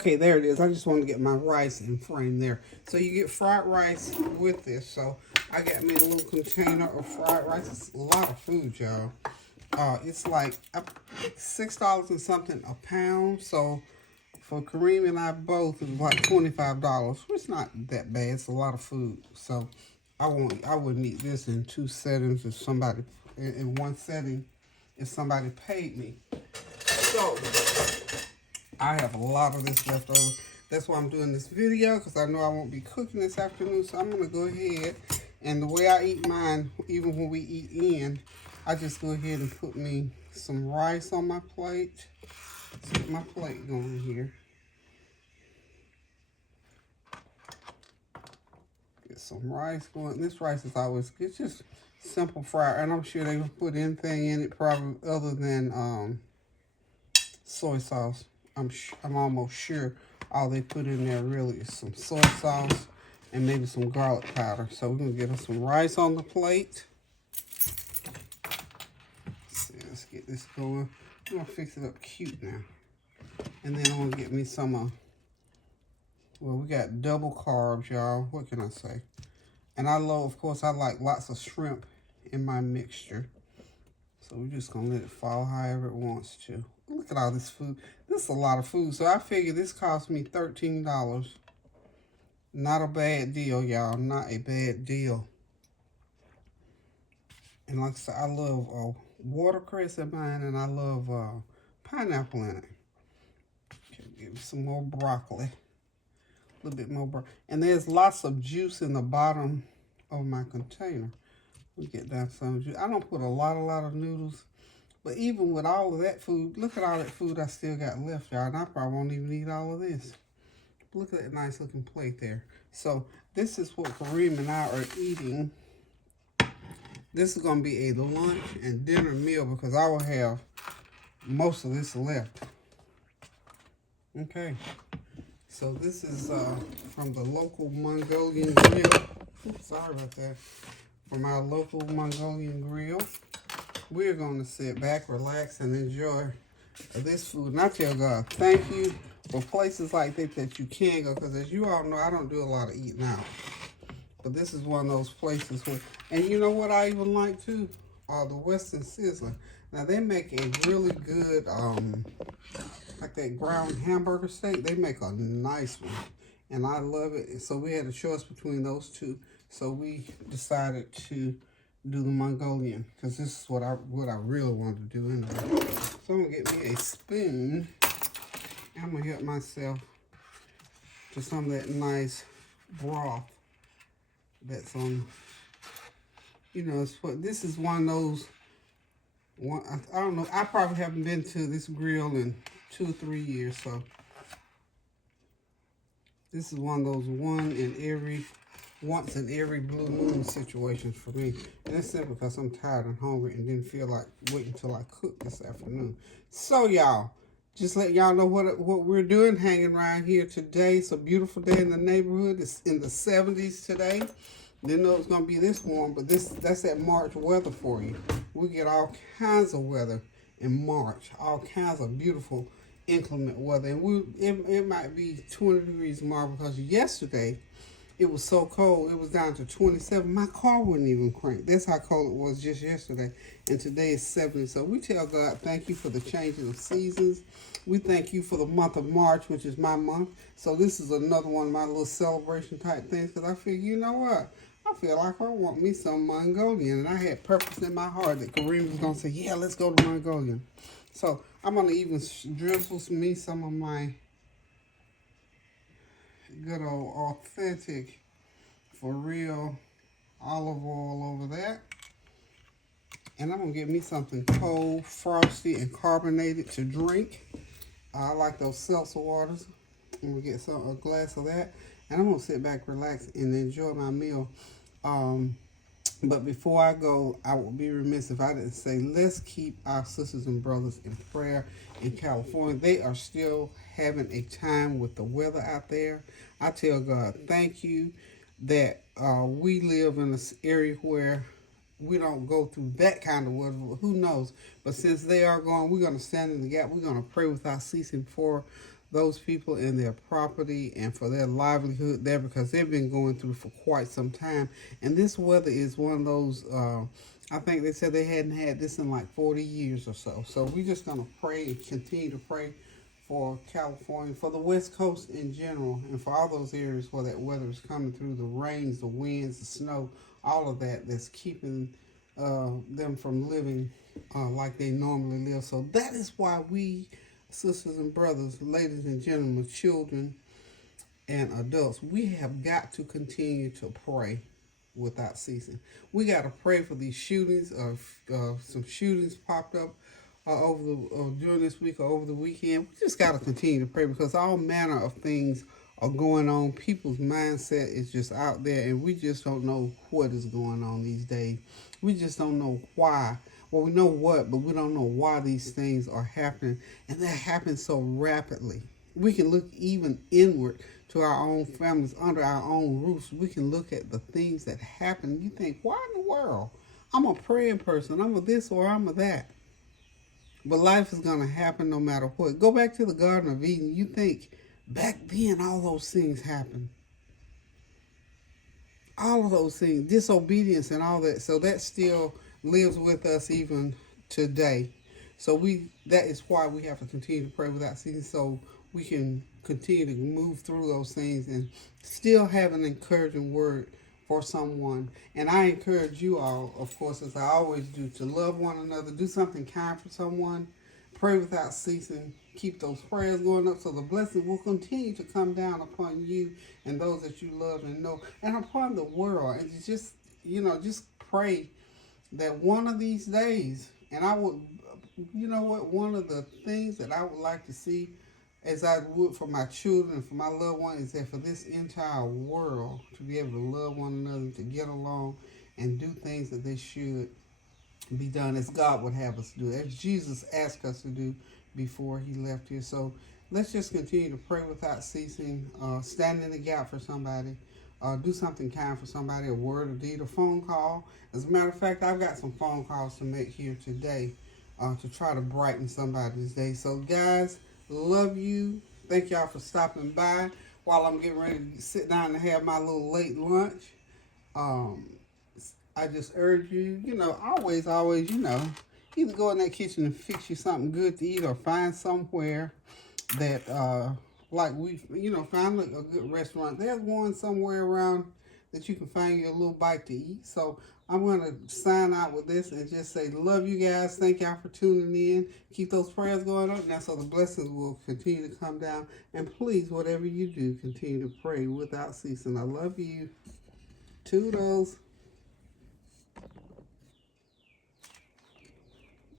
Okay, there it is. I just want to get my rice in frame there. So you get fried rice with this. So I got me a little container of fried rice. It's a lot of food, y'all. It's like $6 and something a pound. So for Kerrem and I both, it's like $25, which is not that bad. It's a lot of food. So I wouldn't eat this in two settings if somebody, in one setting, if somebody paid me. So I have a lot of this left over. That's why I'm doing this video, because I know I won't be cooking this afternoon. So I'm going to go ahead, and the way I eat mine, even when we eat in, I just go ahead and put me some rice on my plate. Let's get my plate going here. Get some rice going. This rice is always good. It's just simple fried, and I'm sure they don't put anything in it probably other than soy sauce. I'm almost sure all they put in there really is some soy sauce and maybe some garlic powder. So we're gonna get us some rice on the plate. Let's get this going. I'm gonna fix it up cute now, and then I'm gonna get me some. Well, we got double carbs, y'all. What can I say? And of course, I like lots of shrimp in my mixture. So we're just gonna let it fall however it wants to. Look at all this food. This is a lot of food. So I figure this cost me $13. Not a bad deal, y'all. Not a bad deal. And like I said, I love watercress in mine, and I love pineapple in it. Okay, give me some more broccoli. A little bit more broccoli. And there's lots of juice in the bottom of my container. We get down some juice. I don't put a lot of noodles. But even with all of that food, look at all that food I still got left, y'all. And I probably won't even eat all of this. Look at that nice looking plate there. So this is what Kerrem and I are eating. This is going to be a lunch and dinner meal because I will have most of this left. Okay. So this is from the local Mongolian grill. Oops, sorry about that. From our local Mongolian grill. We're going to sit back, relax, and enjoy this food. And I tell God, thank you for places like that you can go. Because as you all know, I don't do a lot of eating out. But this is one of those places where... And you know what I even like, too? The Western Sizzler. Now, they make a really good, like that ground hamburger steak. They make a nice one. And I love it. So we had a choice between those two. So we decided to do the Mongolian, because this is what I really wanted to do anyway. So I'm gonna get me a spoon. And I'm gonna help myself to some of that nice broth that's on. You know, this is one of those. I don't know. I probably haven't been to this grill in 2 or 3 years, so this is one of those once in every blue moon situations for me. And it's simply because I'm tired and hungry and didn't feel like waiting until I cook this afternoon. So y'all, just let y'all know what we're doing, hanging around here today. It's a beautiful day in the neighborhood. It's in the 70s today. Didn't know it was going to be this warm, but that's that March weather for you. We get all kinds of weather in March. All kinds of beautiful, inclement weather. And it might be 20 degrees tomorrow because yesterday, it was so cold, it was down to 27. My car wouldn't even crank. That's how cold it was just yesterday. And today is 70. So we tell God, thank you for the changing of seasons. We thank you for the month of March, which is my month. So this is another one of my little celebration type things. Because I figure, you know what? I feel like I want me some Mongolian. And I had purpose in my heart that Kerrem was going to say, yeah, let's go to Mongolian. So I'm going to even drizzle me some of my good old authentic, for real, olive oil over that. And I'm going to get me something cold, frosty, and carbonated to drink. I like those seltzer waters. I'm going to get a glass of that. And I'm going to sit back, relax, and enjoy my meal. But before I go, I would be remiss if I didn't say, let's keep our sisters and brothers in prayer in California. They are still having a time with the weather out there. I tell God, thank you that we live in this area where we don't go through that kind of weather. Who knows? But since they are going, we're going to stand in the gap. We're going to pray without ceasing for those people and their property and for their livelihood there, because they've been going through for quite some time. And this weather is one of those, I think they said they hadn't had this in like 40 years or so. So we're just going to pray and continue to pray for California, for the West Coast in general, and for all those areas where that weather is coming through, the rains, the winds, the snow, all of that that's keeping them from living like they normally live. So that is why we, sisters and brothers, ladies and gentlemen, children and adults, we have got to continue to pray without ceasing. We got to pray for these shootings. Some shootings popped up over the during this week or over the weekend. We just got to continue to pray because all manner of things are going on. People's mindset is just out there, and we just don't know what is going on these days. We just don't know why. Well, we know what, but we don't know why these things are happening, and they're happening so rapidly. We can look even inward to our own families, under our own roofs. We can look at the things that happen. You think, why in the world? I'm a praying person. I'm a this or I'm a that. But life is going to happen no matter what. Go back to the Garden of Eden. You think back then all those things happened. All of those things, disobedience and all that. So that still lives with us even today. So that is why we have to continue to pray without ceasing, so we can continue to move through those things and still have an encouraging word for someone. And I encourage you all, of course, as I always do, to love one another, do something kind for someone, pray without ceasing, keep those prayers going up so the blessing will continue to come down upon you and those that you love and know, and upon the world. And just, just pray that one of these days, and I would, one of the things that I would like to see, as I would for my children and for my loved ones, is that for this entire world to be able to love one another, to get along and do things that they should be done as God would have us do, as Jesus asked us to do before he left here. So let's just continue to pray without ceasing, stand in the gap for somebody, do something kind for somebody, a word, a deed, a phone call. As a matter of fact, I've got some phone calls to make here today to try to brighten somebody's day. So guys, love you. Thank y'all for stopping by while I'm getting ready to sit down and have my little late lunch. I just urge you, always, either go in that kitchen and fix you something good to eat, or find somewhere that, find a good restaurant. There's one somewhere around that you can find you a little bite to eat. So I'm going to sign out with this and just say, love you guys. Thank y'all for tuning in. Keep those prayers going up now so the blessings will continue to come down. And please, whatever you do, continue to pray without ceasing. I love you. Toodles.